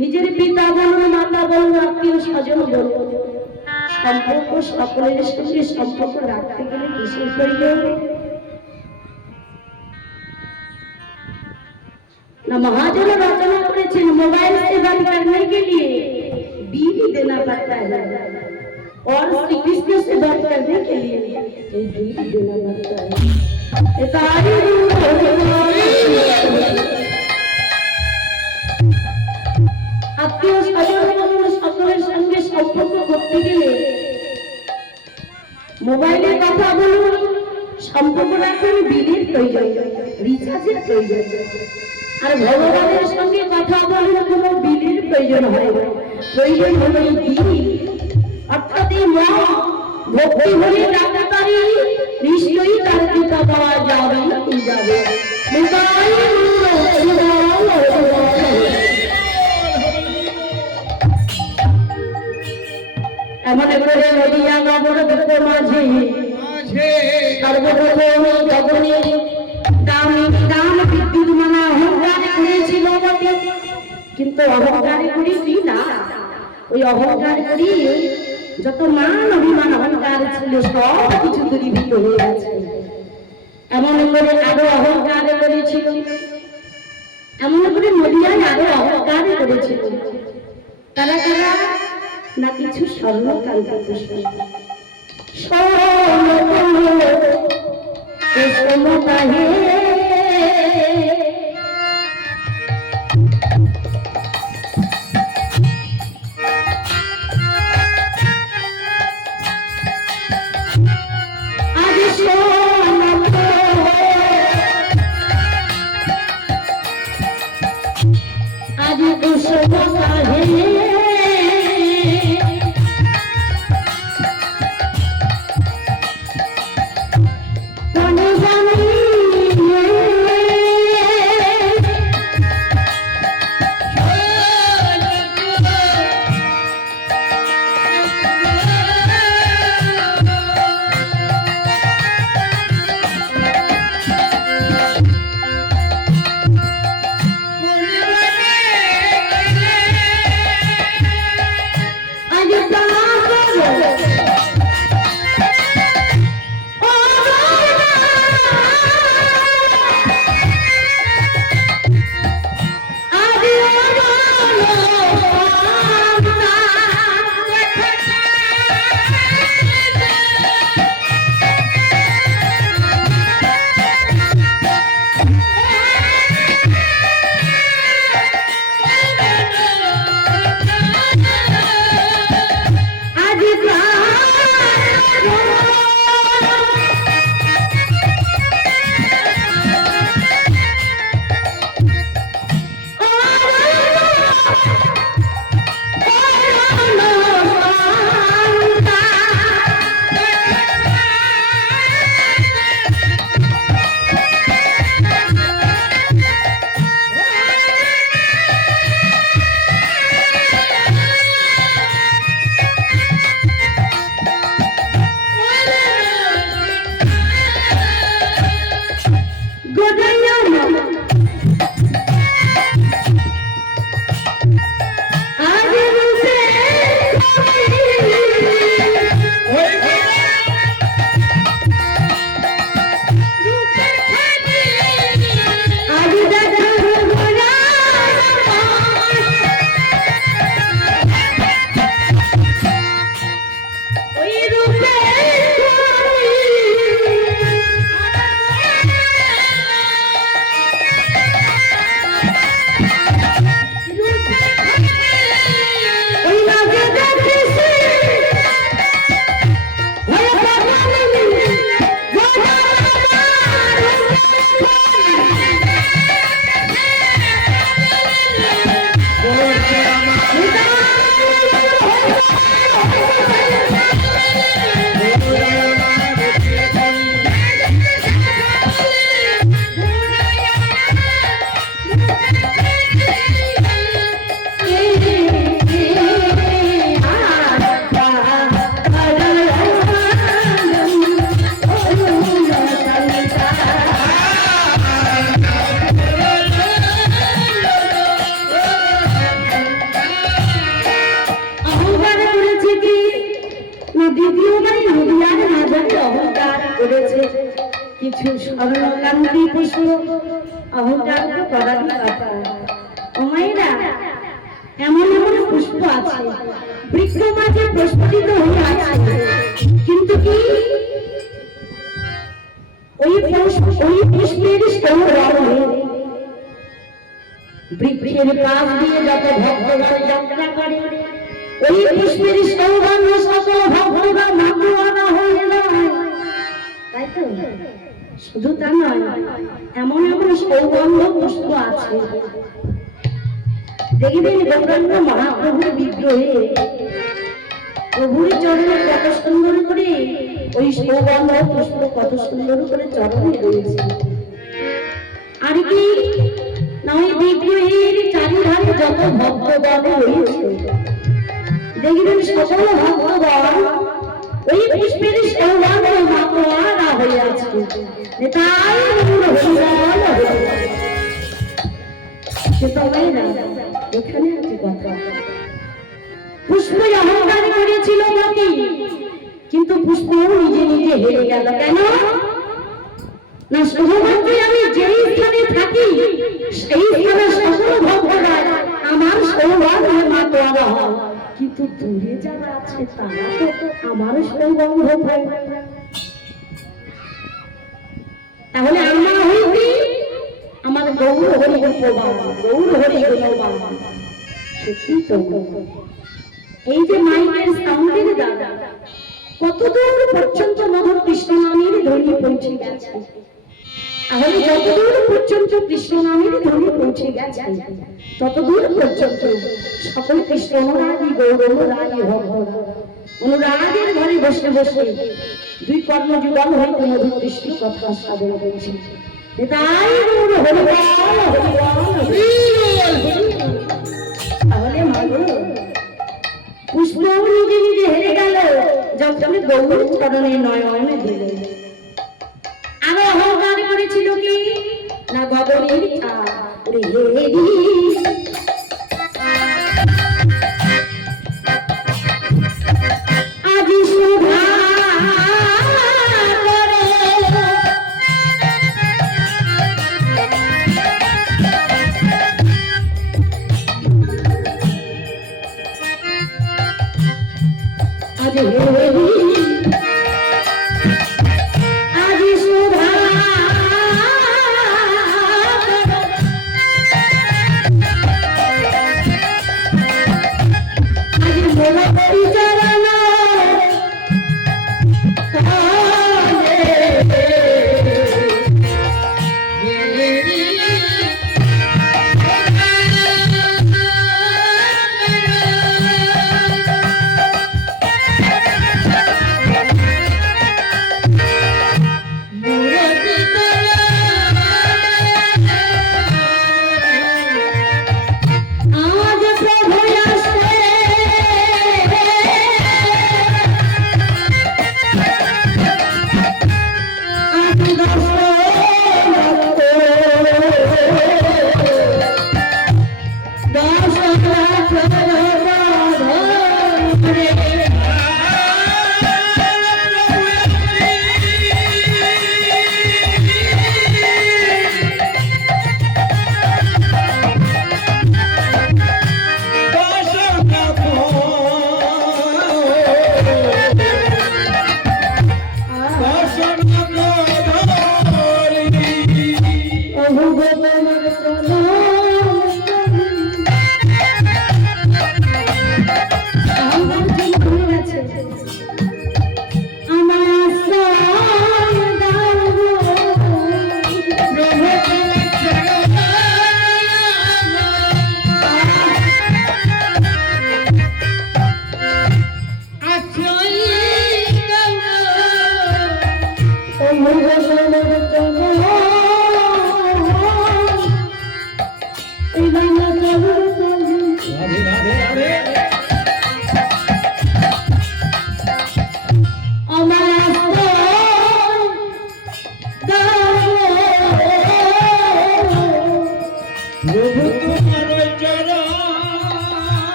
নিজের পিতা বলুন, মাতা বলুন, আত্মীয় স্বজন বলুন, সম্পর্ক সকলের সঙ্গে সম্পর্ক রাখতে গেলে কিসের প্রয়োজন ना। महाजन रचना करेছেন मोबाइल से बात करने के लिए बिल देना पड़ता है और श्री कृष्ण से बात करने के लिए बिल देना पड़ता है। আত্মীয় স্বজন সকলের সঙ্গে সম্পর্ক করতে গেলে মোবাইলে কথা বলুন, সম্পর্ক রাখুন, বিলের প্রয়োজন, রিচার্জের প্রয়োজন। আর ভগবানের সঙ্গে কথা বললে কোনো বিলের প্রয়োজন হয় না, প্রয়োজন হলো এই বিল, অর্থাৎ এই মন ভক্তি হলে ডাকতে পারি, নিশ্চয়ই তার কৃপা পাওয়া যাবে যাবে। এমন করে নদিয়া নগর দুটো মাঝে সর্বপ্রথম জগনে দাম বিদ্যুৎ মানা অহংকার করেছিল বটে, কিন্তু অহংকার করি তুই না, ওই অহংকার করি যত মান অভিমান অহংকার ছিল সব কিছু দূরীভূত হয়ে গেছে। এমন করে আরো অহংকার করেছিল, এমন করে নদিয়ায় আরো অহংকার করেছিল। তারা তারা না কিছু স্বর্ণকান্ত পুষ্প आज कुसुम काहे কান্তি পুষ্প অহংকার করাবি কথা। ও মায়েরা, এমন এমন পুষ্প আছে বৃক্ষ মাঝে প্রস্ফুটিত হয়ে আছে, কিন্তু কি ওই পুষ্পের সৌরভে বৃক্ষের পাশ দিয়ে যত ভক্তগণ যাত্রা করে, ওই পুষ্পের সৌগন্ধ সকল ভক্তগণ মাতোয়ারা হয়ে যায়, তাই তো? শুধু তা নয়, এমন এমন সৌগন্ধ পুষ্প আছে দেখবেন গৌরাঙ্গ মহাপ্রভুর বিগ্রহে প্রভুর চরণে কত সুন্দর করে ওই সৌগন্ধ পুষ্প কত সুন্দর করে চরণে রয়েছে। আর কি না, ওই বিগ্রহের চারিধারে যত ভক্তগণ রয়েছে দেখবেন সকল ভক্তগণ ওই পুষ্পের সৌগন্ধ মাতোয়ারা হয়ে আছে। তাই এখানে আছে কথা, পুষ্প অহংকার করেছিল মতি, কিন্তু পুষ্প নিজে নিজে হেরে গেল। কেন না, শুধুমাত্র আমি যেই স্থানে থাকি সেই স্থানে সকল ভক্তরা আমার সৌগন্ধে মাতোয়ারা হয়, কিন্তু দূরে যারা আছে তারা তো আমার সৌগন্ধ পায়। তাহলে আমরা হইছি আমার গৌর হরি গোপবান, গৌর হরি গোপবান। সত্যি তো, এই যে মাইকের সাউন্ডের দ্বারা কতদূর পর্যন্ত মধুর কৃষ্ণ নামের ধ্বনি পৌঁছে গেছে। তাহলে যতদূর পর্যন্ত কৃষ্ণ নামের ধ্বনি পৌঁছে গেছে ততদূর পর্যন্ত সকল কৃষ্ণ অনুরাগী গৌর অনুরাগী ভক্তরা অনুরাগের ঘরে বসে বসে দুই কর্মযুগল হইতে মধুর কৃষ্ণ কথা সাধন করছে। তাই গৌর হরিবল হরিবল। তাহলে মাগো, পুষ্প নিজে নিজে হেরে গেল যখন গৌর চরণে নয়নে দিল। আরো অহংকার করেছিল কি না, গগনের আজি শোভা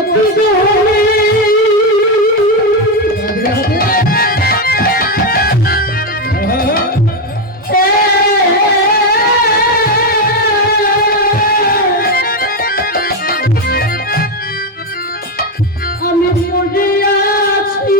পতিত হলে আমি পড়ে আছি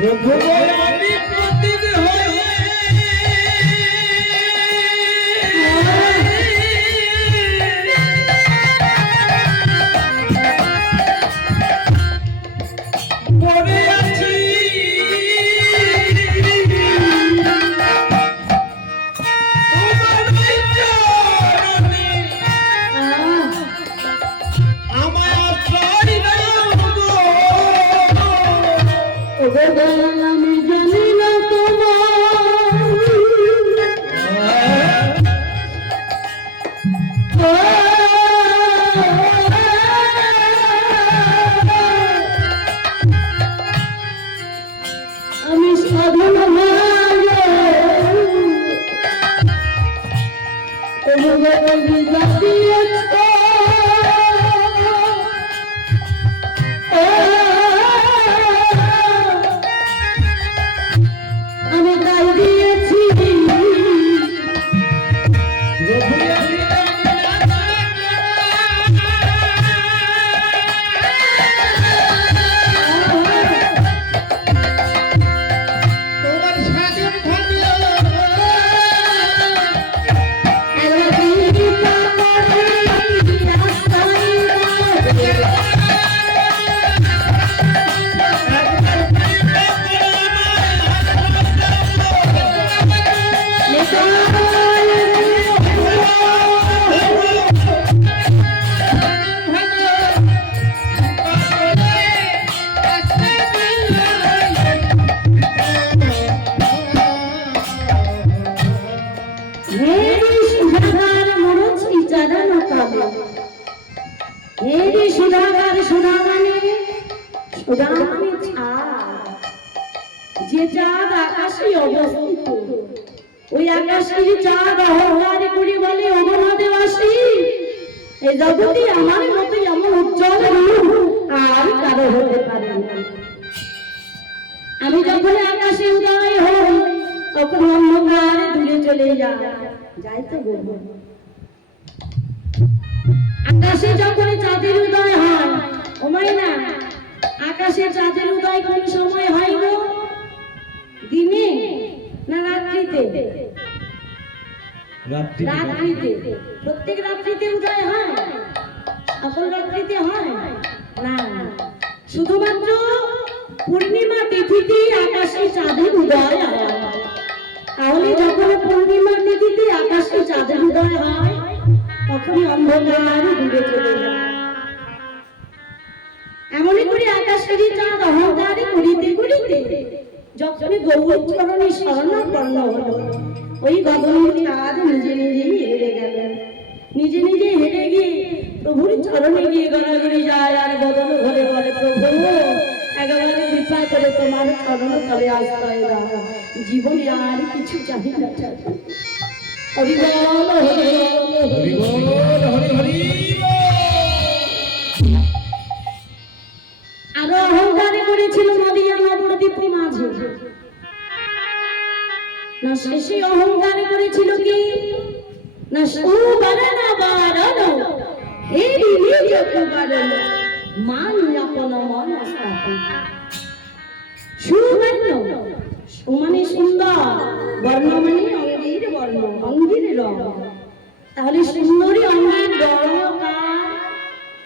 প্রভু আমি পতিত হয়ে পড়ে আছি তোমার চরণে আমায় আশ্রয় দাও গো। আমি জানি না আমি সাধন আমি গাই দিয়েছি তোমার স্বাধীন থাকলো যে চাঁদ আকাশে অবস্থিত ওই আকাশের চাঁদ অহংকার করে বলে অগণদেবাসী এই জগতে আমার মতো এমন উজ্জ্বল আর কারো হতে পারে না। আমি যখন আকাশে উদয় হই তখন অন্ধকার দূরে চলে যাই তো বলবো। আকাশে যখন চাঁদের উদয় হয় ওমাই না আকাশে চাঁদের উদয় কোন সময় হয় গো? দিনে না রাত্রিতে? রাত্রিতে। প্রত্যেক রাত্রিতে উদয় হয়? সকল রাত্রিতে হয় না, শুধুমাত্র পূর্ণিমা তিথিতে আকাশে চাঁদের উদয় হয়। তাহলে যখন পূর্ণিমা তিথিতে আকাশে চাঁদের উদয় হয় তখনই অন্ধকার দূরে চলে যায়। এমনই করে আকাশেরই চাঁদ অহংকারে করিতে করিতে যখন গৌর চরণে শরণাপন্ন হলো ওই গগনের চাঁদ নিজে নিজেই হেরে গেল। নিজে নিজে হেরে গিয়ে প্রভুর চরণে গিয়ে গড়াগড়ি যায় আর বদন ঘরে বলে, প্রভু একেবারে কৃপা করে তোমার চরণ তলে আশ্রয় দাও, জীবনে আর কিছু চাহি না। হরি বল হরি বল হরি বল। আরো অহংকারে করেছিল নদিয়া নবদ্বীপ মাঝে, না শেষে অহংকারে করেছিল কি না সুবর্ণ বরণ হে নিজ কুবরণ মান আপন মন স্থাপন। সুবর্ণ মানে সুন্দর, বর্ণ মানে অঙ্গের বর্ণ, অঙ্গের রং। তাহলে সুন্দরী অঙ্গের রং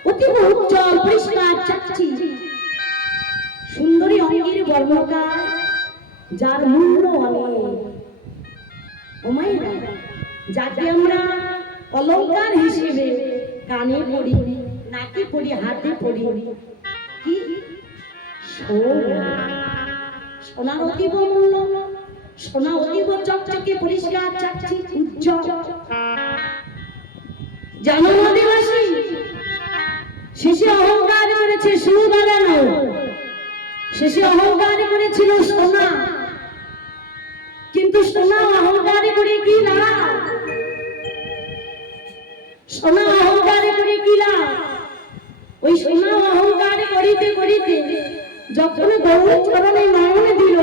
অতি উজ্জ্বল পরিষ্কার চাচ্ছি সুন্দরী অঙ্গের বর্ণকার যার মূল্য অনেক, ওমাইরা যাকে আমরা অলংকার হিসেবে কানে পড়ি, নাকে পড়ি, হাতে পড়ি, কি সোনার অতীব মূল্য, সোনা অতীব চকচকে পরিষ্কার চাচ্ছি উজ্জ্বল। জানো আদিবাসী, শেষে অহংকার করেছে সুর বাড়ানো, শেষে অহংকার করেছিল সোনা, কিন্তু সোনা অহংকার করে কি লাভ? সোনা অহংকার করে কি লাভ? ওই সোনা অহংকার করিতে করিতে যখন গৌর চরণে নয়ন দিল,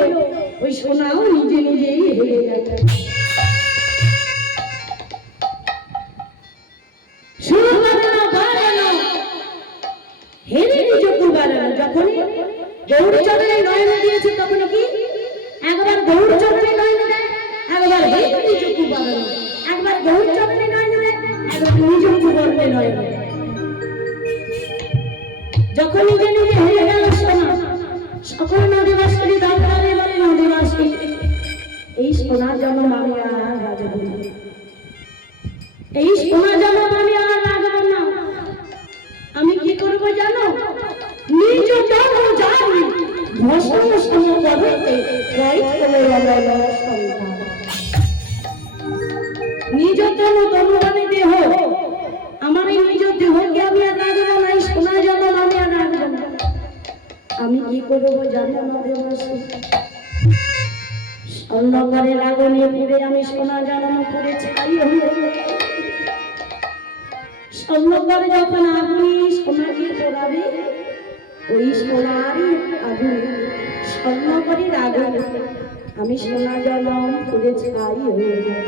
ওই সোনাও নিজে নিজেই হেরে গেল। সুর বাড়ানো বাড়ানো, হেরে নিজকে বাড়ানো। যখন গৌর চরণে নয়ন দিয়েছে তখন কি একবার গৌর চরণে নয়ন দেয়, একবার হেরে নিজকে বাড়ানো, একবার গৌর চরণে নয়ন দেয়, একবার নিজকে বলবে নয়ন দেয়। যখন নিজে নিজে হেরে গেল সোনা, সকল নদীবাসী দরবারে বলে নদীবাসী, এই সোনার জন্য আমি আর রাখবো না, এই সোনার জন্য আমি আর রাখবো না। আমি কি করবো জানো? নিজ জন্ম জানি ভস্ম সম করতে নিজ জন্ম তনুবানি দেহ, আমার এই নিজ দেহকে আমি আর রাখবো না, এই সোনার জন্য আমি আর রাখবো না। আমি কি করবো জানো নদীবাসী? অন্ধকারের আগুনে পুড়ে আমি সোনা জন্ম করে ছাই হয়ে, অন্ধকারে যখন আগুনে সোনাকে পোড়াবে, ওই সোনারই আগুনে স্বর্ণকারীর আগুনে আমি সোনা জন্ম পুড়ে ছাই হয়ে যাব।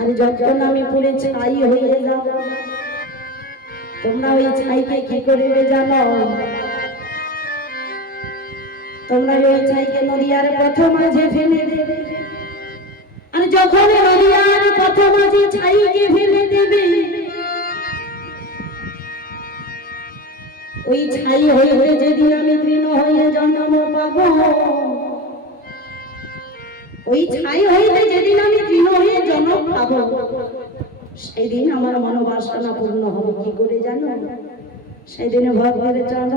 আর যখন আমি পুড়ে ছাই হয়ে যাব, তোমরা ওই ছাইকে কি করবে জানো? তোমরা ওই ছাইকে নদীয়ার পথ মাঝে ফেলে দেবে। আর যখন নদীয়ার পথ মাঝে ছাইকে ফেলে দেবে, ওই ছাই হয়ে যেদিন আমি তৃণ হয়ে জন্ম পাবো, ওই ছাই হইতে যেদিন আমি তৃণ হয়ে জন্ম পাবো, সেদিন আমার মনোবাসনা পূর্ণ হবে। কি করে জানো? সেদিনে ভগবানের চরণ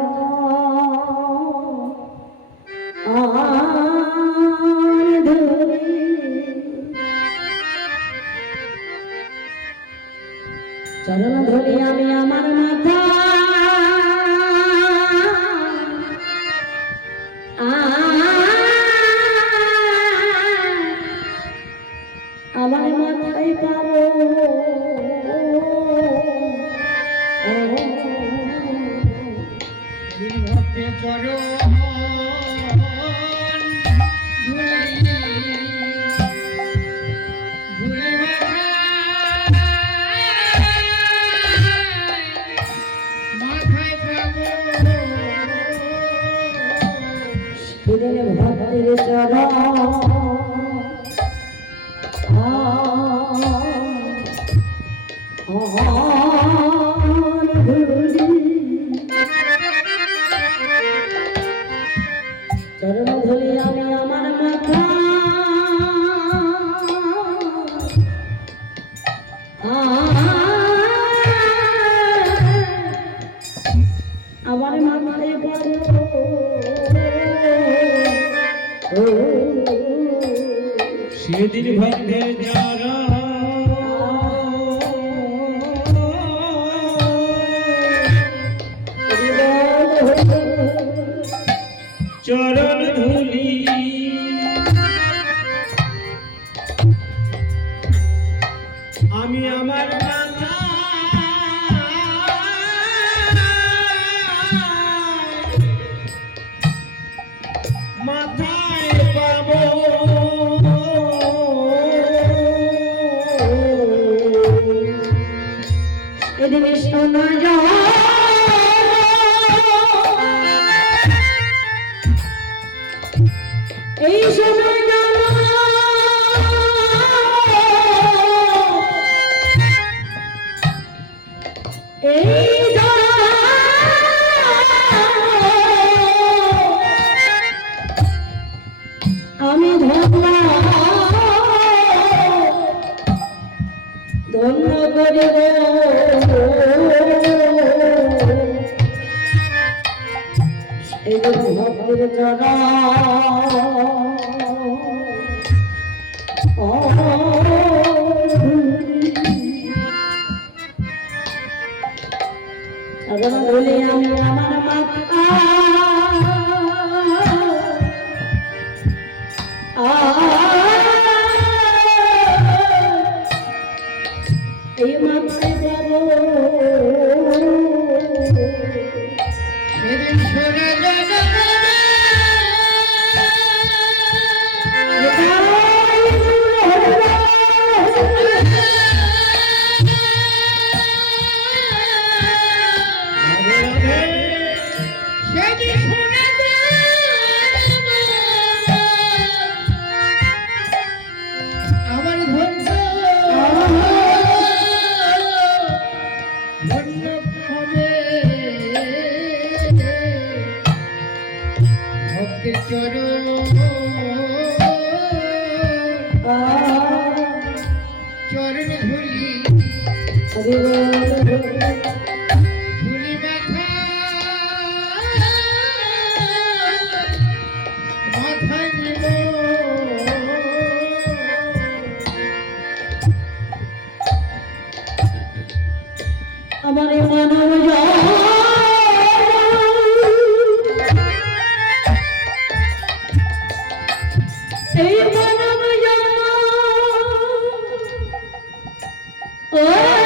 চরণ ধরে আমি আমার মাথা আমার মাথায় পাবো, ভক্তে চরণ ধুলি মাথায় পাবো, সেদিনে ভক্তের চরণ চরণ ধরে আমি আমার মাথা আমার মাথায় পাবো। সেদিন ভক্তের চরণ ধুলি আমি আমার মাথা মাথায় পাবো। এদিনে শোনা যায় এই শোনা জানো এই আমি ধন্য ধন্য করিব এই ভক্তের চরণ চরণ ধুলে আমি আমার মাথা এই মাথায় পাবো সেদিন শোনা যাবে সেদিন শোনা আমার ধন্য ধন্য হবে ভক্তের চরণ চরণ ধুলি ধুলি মাথা মাথায় নিল আমার মানব এই মানব ও